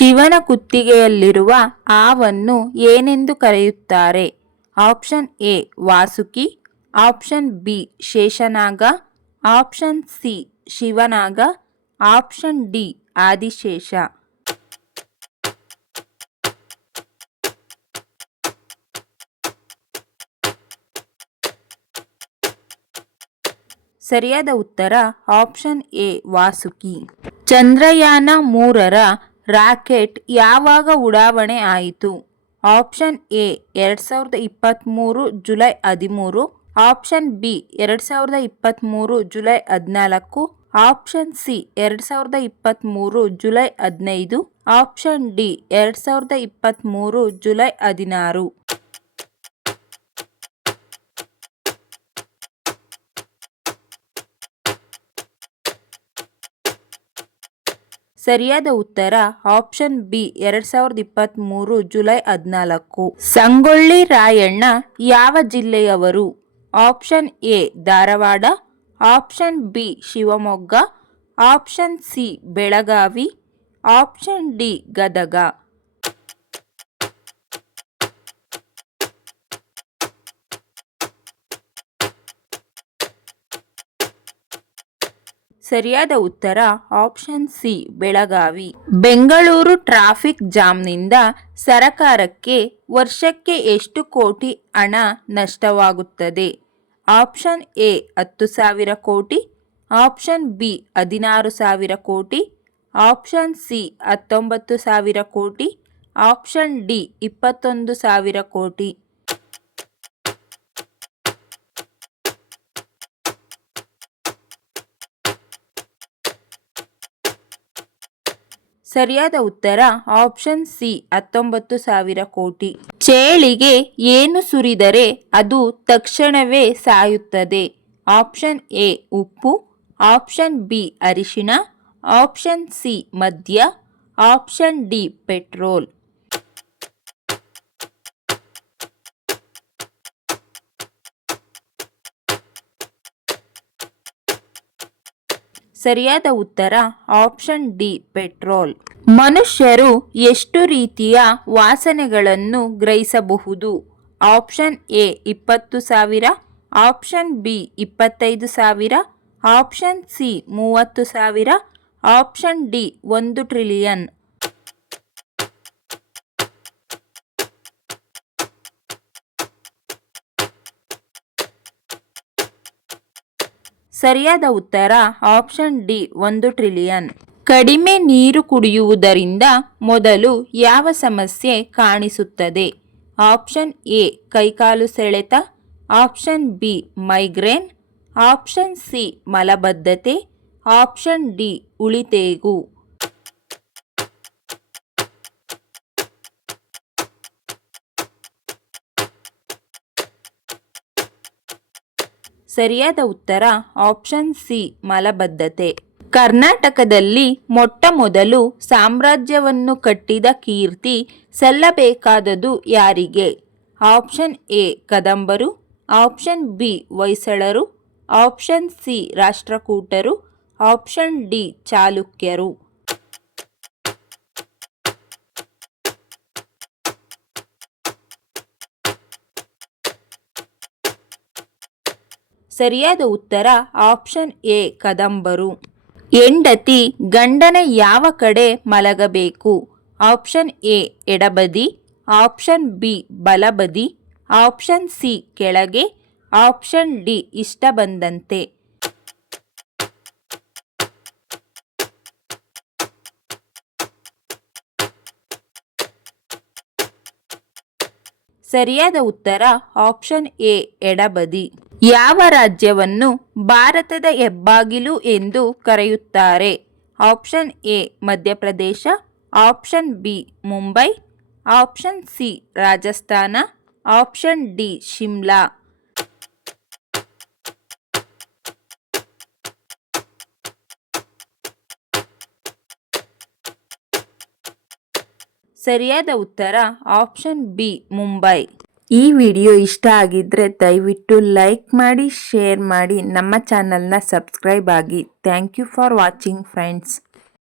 ಶಿವನ ಕುತ್ತಿಗೆಯಲ್ಲಿರುವ ಹಾವನ್ನು ಏನೆಂದು ಕರೆಯುತ್ತಾರೆ? Option A Vasuki, option B Sheshanaga, option C Shivanaga, option D Adishesha. ಸರಿಯಾದ ಉತ್ತರ ಆಪ್ಷನ್ ಎ ವಾಸುಕಿ. ಚಂದ್ರಯಾನ 3ರ ರಾಕೆಟ್ ಯಾವಾಗ ಉಡಾವಣೆ ಆಯಿತು? Option A 2023 July 13, option B 2023 July 14, option C 2023 July 15, option D 2023 July 16. ಸರಿಯಾದ ಉತ್ತರ option B 2023 July 14. Sangolli Rayanna ಯಾವ ಜಿಲ್ಲೆಯವರು? Option A Dharwad, option B Shivamogga, option C Belagavi, option D Gadag. ಸರಿಯಾದ ಉತ್ತರ option C Belagavi. Bengaluru traffic ಜಾಮ್ನಿಂದ ಸರಕಾರಕ್ಕೆ ವರ್ಷಕ್ಕೆ ಎಷ್ಟು ಕೋಟಿ ಹಣ ನಷ್ಟವಾಗುತ್ತದೆ? ಆಪ್ಷನ್ ಎ 10,000 ಕೋಟಿ, ಆಪ್ಷನ್ ಬಿ 16,000 ಕೋಟಿ, ಆಪ್ಷನ್ ಸಿ 19,000 ಕೋಟಿ, ಆಪ್ಷನ್ ಡಿ 21,000 ಕೋಟಿ. ಸರಿಯಾದ ಉತ್ತರ ಆಪ್ಷನ್ ಸಿ 19,000 ಕೋಟಿ. ಚೇಳಿಗೆ ಏನು ಸುರಿದರೆ ಅದು ತಕ್ಷಣವೇ ಸಾಯುತ್ತದೆ? ಆಪ್ಷನ್ ಎ ಉಪ್ಪು, ಆಪ್ಷನ್ ಬಿ ಅರಿಶಿಣ, ಆಪ್ಷನ್ ಸಿ ಮದ್ಯ, ಆಪ್ಷನ್ ಡಿ ಪೆಟ್ರೋಲ್. ಸರಿಯಾದ ಉತ್ತರ ಆಪ್ಷನ್ ಡಿ ಪೆಟ್ರೋಲ್. ಮನುಷ್ಯರು ಎಷ್ಟು ರೀತಿಯ ವಾಸನೆಗಳನ್ನು ಗ್ರಹಿಸಬಹುದು? Option A 20,000, option B 25,000, option C 30,000, option D 1 trillion. ಸರಿಯಾದ ಉತ್ತರ ಆಪ್ಷನ್ ಡಿ 1 ಟ್ರಿಲಿಯನ್. ಕಡಿಮೆ ನೀರು ಕುಡಿಯುವುದರಿಂದ ಮೊದಲು ಯಾವ ಸಮಸ್ಯೆ ಕಾಣಿಸುತ್ತದೆ? ಆಪ್ಷನ್ ಎ ಕೈಕಾಲು ಸೆಳೆತ, option B migraine, option C ಮಲಬದ್ಧತೆ, ಆಪ್ಷನ್ ಡಿ ಉಳಿತೇಗು. ಸರಿಯಾದ ಉತ್ತರ ಆಪ್ಷನ್ ಸಿ ಮಲಬದ್ಧತೆ. ಕರ್ನಾಟಕದಲ್ಲಿ ಮೊಟ್ಟ ಮೊದಲು ಸಾಮ್ರಾಜ್ಯವನ್ನು ಕಟ್ಟಿದ ಕೀರ್ತಿ ಸಲ್ಲಬೇಕಾದುದು ಯಾರಿಗೆ? ಆಪ್ಷನ್ ಎ ಕದಂಬರು, ಆಪ್ಷನ್ ಬಿ ಹೊಯ್ಸಳರು, ಆಪ್ಷನ್ ಸಿ ರಾಷ್ಟ್ರಕೂಟರು, ಆಪ್ಷನ್ ಡಿ ಚಾಲುಕ್ಯರು. ಸರಿಯಾದ ಉತ್ತರ ಆಪ್ಷನ್ ಎ ಕದಂಬರು. ಹೆಂಡತಿ ಗಂಡನ ಯಾವ ಕಡೆ ಮಲಗಬೇಕು? ಆಪ್ಷನ್ ಎ ಎಡಬದಿ, ಆಪ್ಷನ್ ಬಿ ಬಲಬದಿ, ಆಪ್ಷನ್ ಸಿ ಕೆಳಗೆ, ಆಪ್ಷನ್ ಡಿ ಇಷ್ಟ ಬಂದಂತೆ. ಸರಿಯಾದ ಉತ್ತರ ಆಪ್ಷನ್ ಎ ಎಡಬದಿ. ಯಾವ ರಾಜ್ಯವನ್ನು ಭಾರತದ ಹೆಬ್ಬಾಗಿಲು ಎಂದು ಕರೆಯುತ್ತಾರೆ? Option A Madhya Pradesh, option B Mumbai, option C Rajasthan, option D Shimla. ಸರಿಯಾದ ಉತ್ತರ ಆಪ್ಷನ್ ಬಿ ಮುಂಬೈ. ಈ ವಿಡಿಯೋ ಇಷ್ಟ ಆಗಿದ್ರೆ ದಯವಿಟ್ಟು ಲೈಕ್ ಮಾಡಿ, ಶೇರ್ ಮಾಡಿ, ನಮ್ಮ ಚಾನಲ್ನ ಸಬ್ಸ್ಕ್ರೈಬ್ ಆಗಿ. Thank you for watching friends.